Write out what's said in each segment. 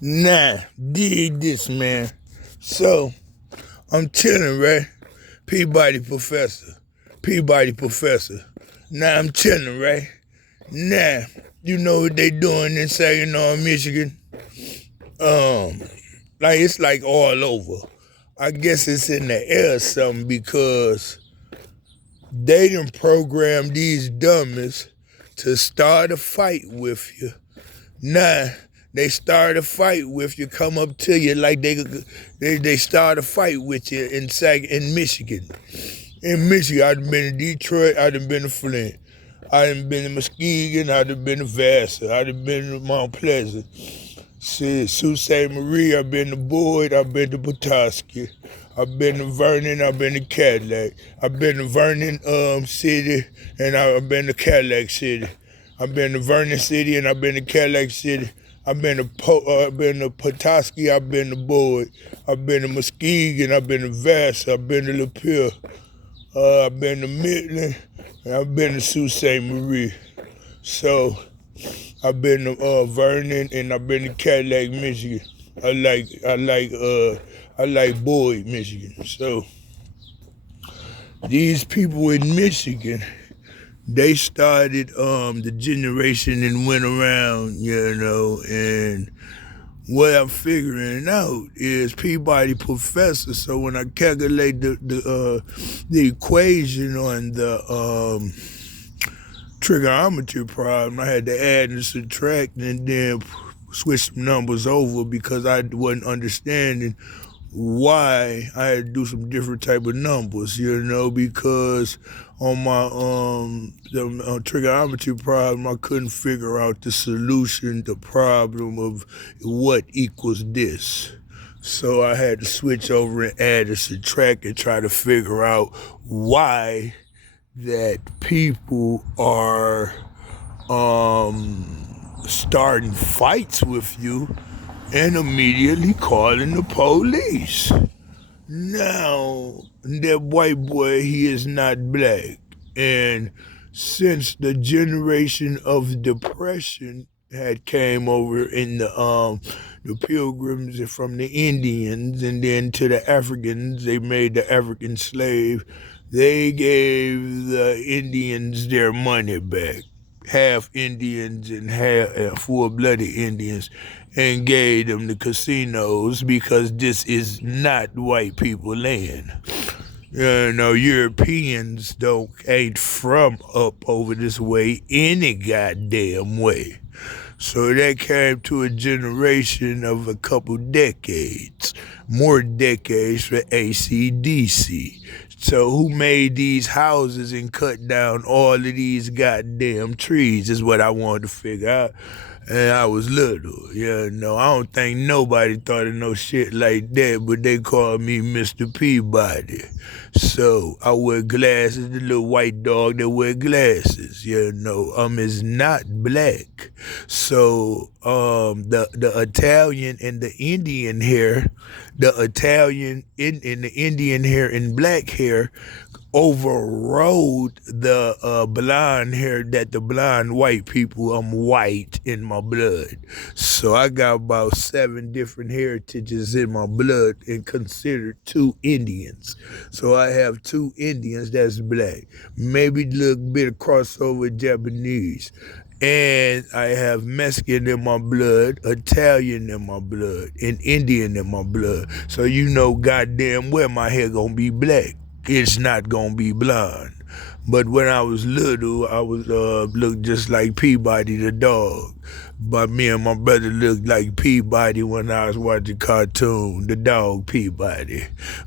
Nah, dig this, man. So, I'm chilling, right? Peabody Professor. Peabody Professor. Now I'm chilling, right? Now, you know what they doing in Saginaw, Michigan? Um, it's like all over. I guess it's in the air or something because they done programmed these dummies to start a fight with you. Nah, they start a fight with you, come up to you like they start a fight with you in Michigan. In Michigan, I done been to Detroit, I done been to Flint, I done been to Muskegon, I done been to Vassar, I done been to Mount Pleasant. Shit, Sault Ste. Marie, I've been to Boyd, I've been to Petoskey, I've been to Vernon, I've been to Cadillac, I've been to Vernon City, and I've been to Cadillac City. I've been to Vernon City and I've been to Cadillac City. I've been to Petoskey, I've been to Boyd, I've been to Muskegon, I've been to Vassar, I've been to Lapeer, I've been to Midland, and I've been to Sault Ste. Marie. So I've been to Vernon and I've been to Cadillac, Michigan. I like Boyd, Michigan. So these people in Michigan, they started the generation and went around, and what I'm figuring out is Peabody Professor. So when I calculate the equation on the trigonometry problem, I had to add and subtract and then switch some numbers over because I wasn't understanding why I had to do some different type of numbers, because on my the trigonometry problem, I couldn't figure out the solution, the problem of what equals this. So I had to switch over and add and subtract and try to figure out why that people are starting fights with you and immediately calling the police. Now, that white boy, he is not black. And since the generation of depression had came over in the pilgrims from the Indians and then to the Africans, they made the African slave. They gave the Indians their money back, half Indians and half full-blooded Indians, and gave them the casinos because this is not white people land. Europeans ain't from up over this way any goddamn way. So that came to a generation of a couple decades, more decades for AC/DC. So who made these houses and cut down all of these goddamn trees is what I wanted to figure out. And I was little, I don't think nobody thought of no shit like that, but they called me Mr. Peabody. So I wear glasses, the little white dog that wear glasses, is not black. So the Italian and the Indian hair, the Italian and the Indian hair and black hair overrode the blonde hair that the blonde white people, I'm white in my blood. So I got about 7 different heritages in my blood and considered 2 Indians. So I have 2 Indians that's black. Maybe a little bit of crossover Japanese. And I have Mexican in my blood, Italian in my blood, and Indian in my blood. So goddamn well my hair gonna be black. It's not gonna be blonde. But when I was little, I was looked just like Peabody the dog. But me and my brother looked like Peabody when I was watching cartoon, the dog Peabody.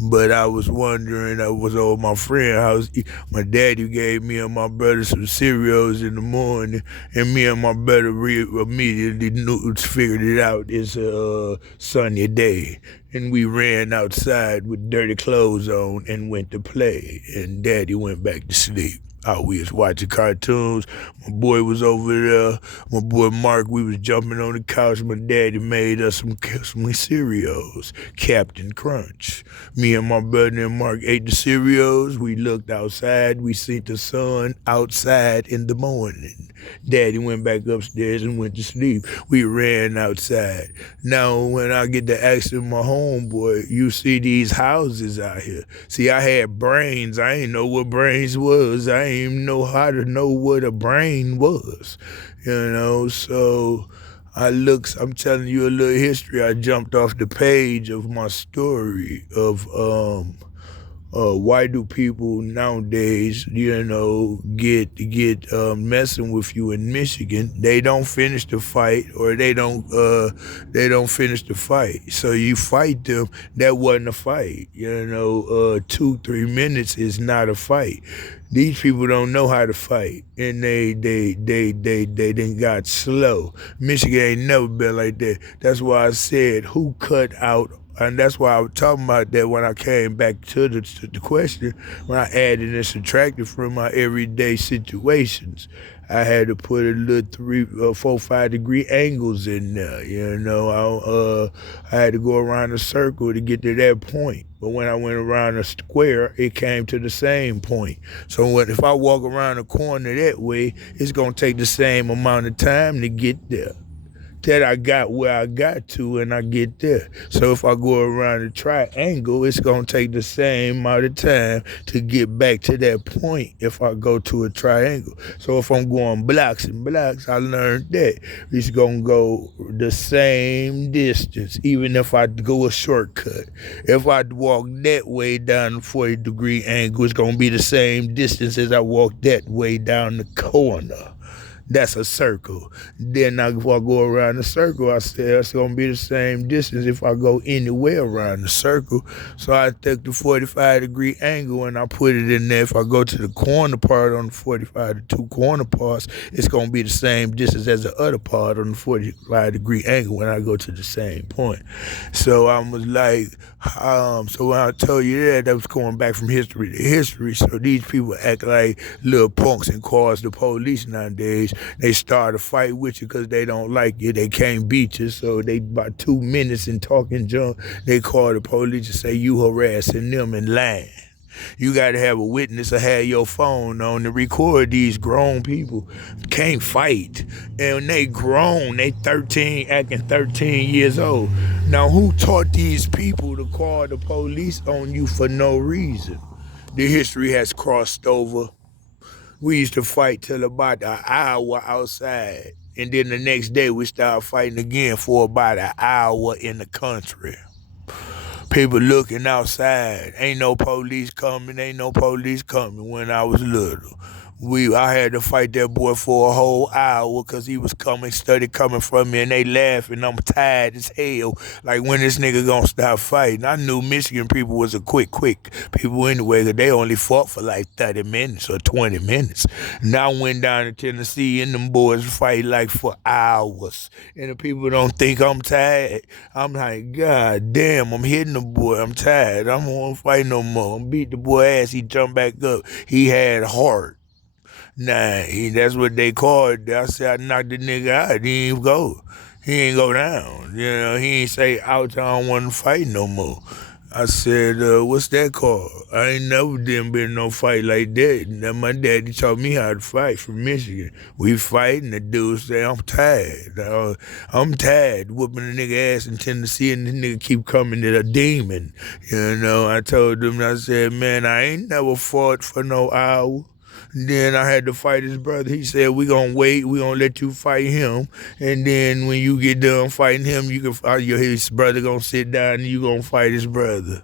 But I was wondering, I was over my friend's house. My daddy gave me and my brother some cereals in the morning, and me and my brother immediately figured it out. It's a sunny day. And we ran outside with dirty clothes on and went to play. And Daddy went back to sleep. Oh, we was watching cartoons. My boy was over there. My boy Mark, we was jumping on the couch. My daddy made us some cereals. Captain Crunch. Me and my brother and Mark ate the cereals. We looked outside. We seen the sun outside in the morning. Daddy went back upstairs and went to sleep. We ran outside. Now, when I get to asking my homeboy, you see these houses out here. See, I had brains. I ain't know what brains was. I ain't even know how to know what a brain was. So I'm telling you a little history. I jumped off the page of my story of why do people nowadays, get messing with you in Michigan? They don't finish the fight, or they don't finish the fight. So you fight them. That wasn't a fight. 2-3 minutes is not a fight. These people don't know how to fight, and they done got slow. Michigan ain't never been like that. That's why I said, who cut out? And that's why I was talking about that when I came back to the question, when I added and subtracted from my everyday situations. I had to put a little 3, 4, 5 degree angles in there. I had to go around a circle to get to that point. But when I went around a square, it came to the same point. So if I walk around a corner that way, it's going to take the same amount of time to get there. That I got where I got to and I get there. So if I go around a triangle, it's going to take the same amount of time to get back to that point if I go to a triangle. So if I'm going blocks and blocks, I learned that it's going to go the same distance, even if I go a shortcut. If I walk that way down the 40-degree angle, it's going to be the same distance as I walk that way down the corner. That's a circle. Then if I go around the circle, I say it's going to be the same distance if I go anywhere around the circle. So I took the 45-degree angle and I put it in there. If I go to the corner part on the 45, the 2 corner parts, it's going to be the same distance as the other part on the 45-degree angle when I go to the same point. So I was like, so when I told you that was going back from history to history. So these people act like little punks and calls the police nowadays. They start a fight with you because they don't like you. They can't beat you. So they about 2 minutes in talking junk, they call the police and say you harassing them and lying. You got to have a witness or have your phone on to record these grown people. Can't fight. And they grown. They 13, acting 13 years old. Now, who taught these people to call the police on you for no reason? The history has crossed over. We used to fight till about an hour outside. And then the next day we started fighting again for about an hour in the country. People looking outside. Ain't no police coming when I was little. I had to fight that boy for a whole hour because he was started coming from me, and they laughing. I'm tired as hell. Like, when this nigga gonna stop fighting? I knew Michigan people was a quick people anyway, because they only fought for like 30 minutes or 20 minutes. And I went down to Tennessee, and them boys fight like for hours. And the people don't think I'm tired. I'm like, God damn, I'm hitting the boy. I'm tired. I don't want to fight no more. I'm beat the boy ass. He jumped back up. He had heart. Nah, that's what they called. I said I knocked the nigga out. He ain't go. He ain't go down. He ain't say, ouch, I don't want to fight no more. I said, what's that called? I ain't never been in no fight like that. Now, my daddy taught me how to fight from Michigan. We fighting, the dude say, I'm tired. I'm tired whooping the nigga ass in Tennessee, and the nigga keep coming to a demon. I told him, I said, man, I ain't never fought for no hour. Then I had to fight his brother. He said, we gonna wait. We gonna let you fight him. And then when you get done fighting him, his brother gonna sit down and you gonna fight his brother.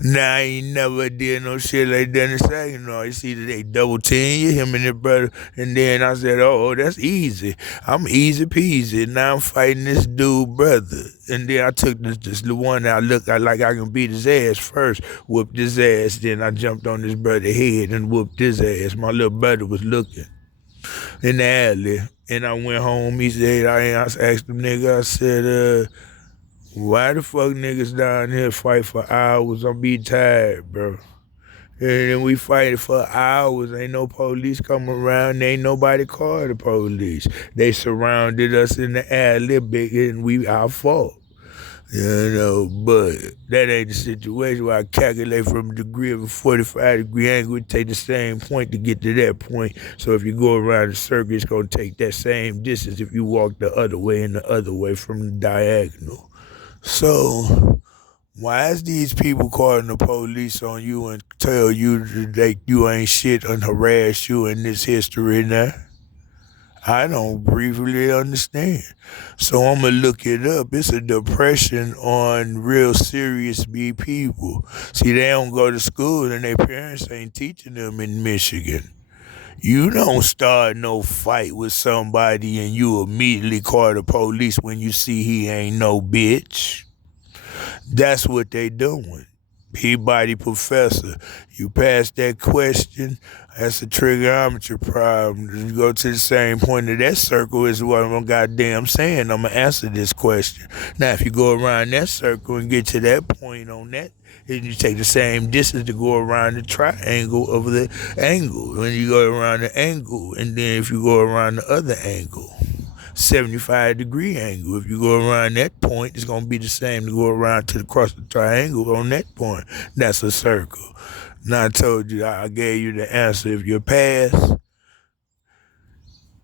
Nah, I ain't never did no shit like that in the second. You see that they double team you, him and his brother. And then I said, oh, that's easy. I'm easy peasy. Now I'm fighting this dude, brother. And then I took this one that I looked like I can beat his ass first, whooped his ass. Then I jumped on his brother's head and whooped his ass. My little brother was looking in the alley. And I went home. He said, I asked the nigga, I said, why the fuck niggas down here fight for hours? I'm be tired, bro. And then we fighting for hours. Ain't no police come around. Ain't nobody call the police. They surrounded us in the alley, big, and we our fault. But that ain't the situation where I calculate from a degree of a 45-degree angle. It take the same point to get to that point. So if you go around the circle, it's going to take that same distance if you walk the other way and the other way from the diagonal. So why is these people calling the police on you and tell you that you ain't shit and harass you in this history now? I don't briefly understand. So I'm going to look it up. It's a depression on real serious B people. See, they don't go to school and their parents ain't teaching them in Michigan. You don't start no fight with somebody and you immediately call the police when you see he ain't no bitch. That's what they doing. Peabody Professor, you pass that question, that's a trigonometry problem. You go to the same point of that circle is what I'm goddamn saying. I'm going to answer this question. Now, if you go around that circle and get to that point on that, then you take the same distance to go around the triangle of the angle. When you go around the angle, and then if you go around the other angle, 75-degree angle. If you go around that point, it's going to be the same to go around to the cross the triangle on that point. That's a circle. Now I told you, I gave you the answer. If you're past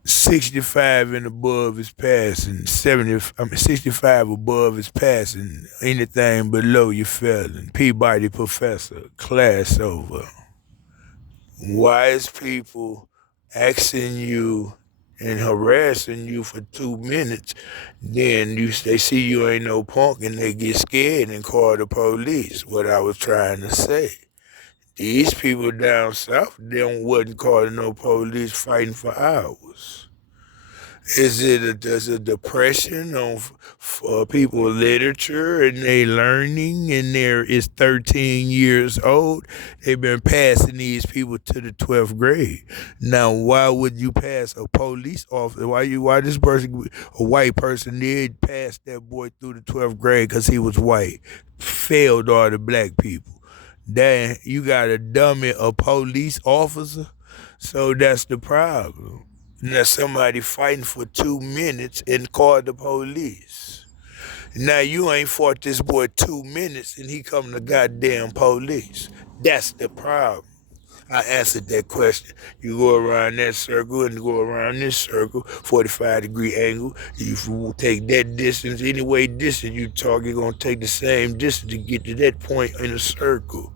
65 and above is passing, 65 above is passing. Anything below you failing. Peabody Professor, class over. Wise people asking you and harassing you for 2 minutes, then they see you ain't no punk and they get scared and call the police. What I was trying to say. These people down south, they wasn't calling no police fighting for hours. Is it a depression on for people literature and they learning and is 13 years old? They've been passing these people to the 12th grade. Now, why would you pass a police officer? Why this person, a white person, did pass that boy through the 12th grade because he was white? Failed all the black people. Then you got a dummy, a police officer. So that's the problem. Now somebody fighting for 2 minutes and called the police. Now you ain't fought this boy 2 minutes and he come to goddamn police. That's the problem. I answered that question. You go around that circle and go around this circle, 45-degree angle. If you take that distance, any way distance you talk, you're going to take the same distance to get to that point in a circle.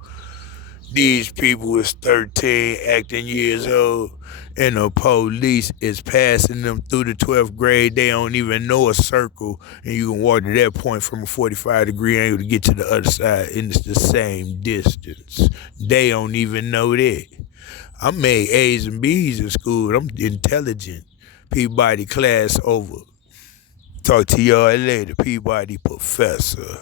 These people is 13, acting years old, and the police is passing them through the 12th grade. They don't even know a circle, and you can walk to that point from a 45-degree angle to get to the other side, and it's the same distance. They don't even know that. I made A's and B's in school. I'm intelligent. Peabody class over. Talk to y'all later. Peabody Professor.